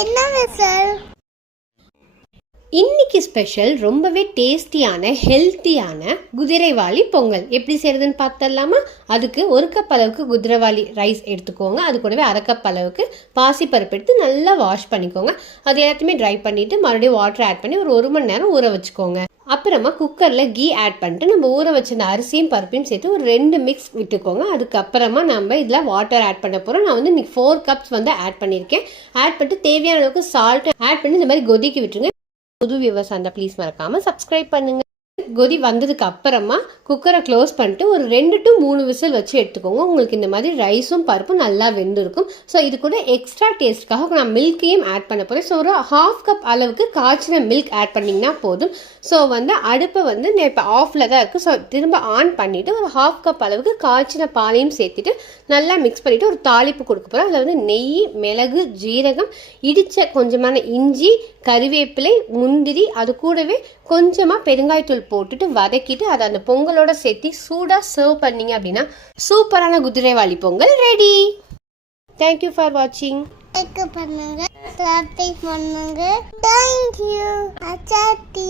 என்ன விசில்? இன்னைக்கு ஸ்பெஷல் ரொம்பவே டேஸ்டியான ஹெல்த்தியான குதிரைவாலி பொங்கல் எப்படி செய்யறதுன்னு பார்த்தலாமா? அதுக்கு 1 கப் அளவுக்கு குதிரைவாலி ரைஸ் எடுத்துக்கோங்க. அது கூடவே 1/2 கப் அளவுக்கு பாசிப்பருப்பு எடுத்து நல்லா வாஷ் பண்ணிக்கோங்க. அது எல்லாத்தையுமே ட்ரை பண்ணிட்டு மறுபடியும் வாட்டர் ஆட் பண்ணி ஒரு 1 மணி நேரம் ஊற வச்சுக்கோங்க. அப்புறமா குக்கரில் கீ ஆட் பண்ணிட்டு நம்ம ஊற வச்சிருந்த அரிசியும் பருப்பையும் சேர்த்து ஒரு 2 மிக்ஸ் விட்டுக்கோங்க. அதுக்கப்புறமா நம்ம இதில் வாட்டர் ஆட் பண்ண போகிறோம். நான் வந்து இன்னைக்கு 4 கப்ஸ் வந்து ஆட் பண்ணியிருக்கேன். ஆட் பண்ணிட்டு தேவையான அளவுக்கு சால்ட் ஆட் பண்ணி இந்த மாதிரி கொதிக்க விட்டுருங்க. புது வியூவர்ஸ் இருந்தால் ப்ளீஸ் மறக்காமல் சப்ஸ்கிரைப் பண்ணுங்கள். கொதி வந்ததுக்கு அப்புறமா குக்கரை க்ளோஸ் பண்ணிட்டு ஒரு 2 to 3 விசில் வச்சு எடுத்துக்கோங்க. உங்களுக்கு இந்த மாதிரி ரைஸும் பருப்பும் நல்லா வெந்திருக்கும். ஸோ இது கூட எக்ஸ்ட்ரா டேஸ்ட்காக நான் மில்க்கையும் ஆட் பண்ண போகிறேன். ஸோ ஒரு 1/2 கப் அளவுக்கு காய்ச்சின மில்க் ஆட் பண்ணிங்கன்னா போதும். ஸோ வந்து அடுப்பை வந்து இப்போ ஆஃபில் தான் இருக்குது. ஸோ திரும்ப ஆன் பண்ணிவிட்டு ஒரு 1/2 கப் அளவுக்கு காய்ச்சின பாலையும் சேர்த்துட்டு நல்லா மிக்ஸ் பண்ணிவிட்டு ஒரு தாளிப்பு கொடுக்க போகிறோம். அதில் வந்து நெய், மிளகு, ஜீரகம், இடித்த கொஞ்சமான இஞ்சி, கறிவேப்பிலை, முந்திரி, அது கூடவே கொஞ்சமாக பெருங்காயத்தூள் போட்டுட்டு வதக்கிட்டு அதை அந்த பொங்கலோட சேர்த்து சூடாக சர்வ் பண்ணீங்க அப்படின்னா சூப்பரான குதிரைவாலி பொங்கல் ரெடி. தேங்க்யூ ஃபார் வாட்சிங். பண்ணுங்க, சப்ஸ்கிரைப் பண்ணுங்க. தேங்க்யூ. அச்சா டீ.